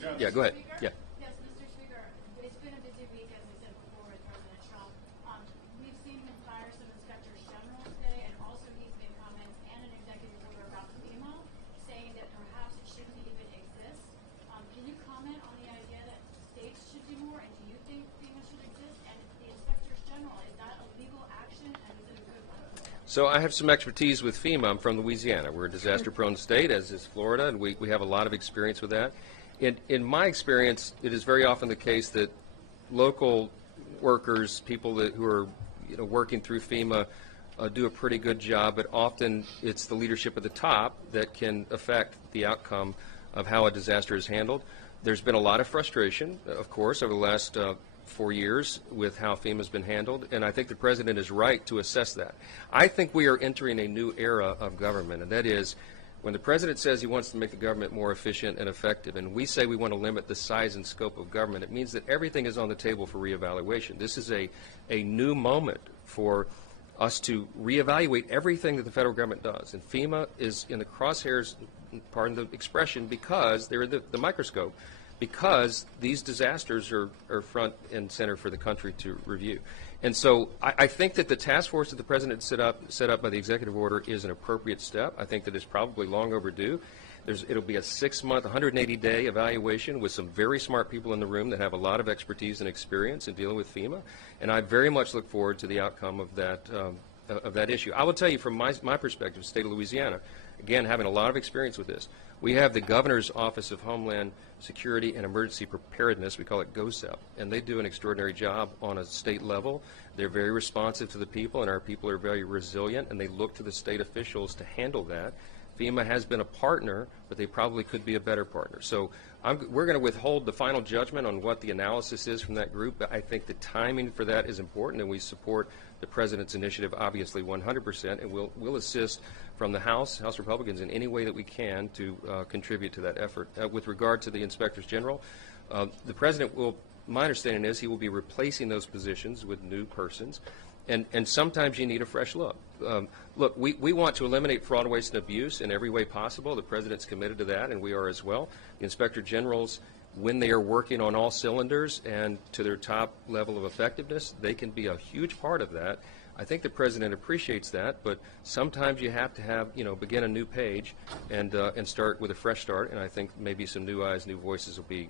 Yeah, go ahead. Yeah. Yes, Mr. Speaker, it's been a busy week, as I said before, with President Trump. We've seen him fire some inspectors general today, and also he's made comments and an executive order about FEMA, saying that perhaps it shouldn't even exist. Can you comment on the idea that states should do more, and do you think FEMA should exist? And the inspectors general, is that a legal action, and is it a good one? So I have some expertise with FEMA. I'm from Louisiana. We're a disaster-prone state, as is Florida, and we have a lot of experience with that. In my experience, it is very often the case that local workers, people who are working through FEMA, do a pretty good job, but often it's the leadership at the top that can affect the outcome of how a disaster is handled. There's been a lot of frustration, of course, over the last 4 years with how FEMA has been handled, and I think the President is right to assess that. I think we are entering a new era of government, and that is when the President says he wants to make the government more efficient and effective, and we say we want to limit the size and scope of government, it means that everything is on the table for reevaluation. This is a new moment for us to reevaluate everything that the federal government does, and FEMA is in the crosshairs, pardon the expression, because they're the microscope, because these disasters are front and center for the country to review. And so I think that the task force that the President set up by the executive order is an appropriate step. I think that it's probably long overdue. It'll be a 6-month, 180-day evaluation with some very smart people in the room that have a lot of expertise and experience in dealing with FEMA, and I very much look forward to the outcome of that issue. I will tell you from my perspective, the state of Louisiana, again, having a lot of experience with this, we have the Governor's Office of Homeland Security and Emergency Preparedness, we call it GOSEP, and they do an extraordinary job on a state level. They're very responsive to the people, and our people are very resilient, and they look to the state officials to handle that. FEMA has been a partner, but they probably could be a better partner. So we're going to withhold the final judgment on what the analysis is from that group, but I think the timing for that is important, and we support the President's initiative, obviously 100%, and we'll assist from the House Republicans in any way that we can to contribute to that effort. With regard to the Inspectors General, the President will, my understanding is he will be replacing those positions with new persons. And sometimes you need a fresh look. Look, we want to eliminate fraud, waste, and abuse in every way possible. The President's committed to that, and we are as well. The Inspector Generals, when they are working on all cylinders and to their top level of effectiveness, they can be a huge part of that. I think the President appreciates that, but sometimes you have to have, begin a new page and start with a fresh start, and I think maybe some new eyes, new voices will be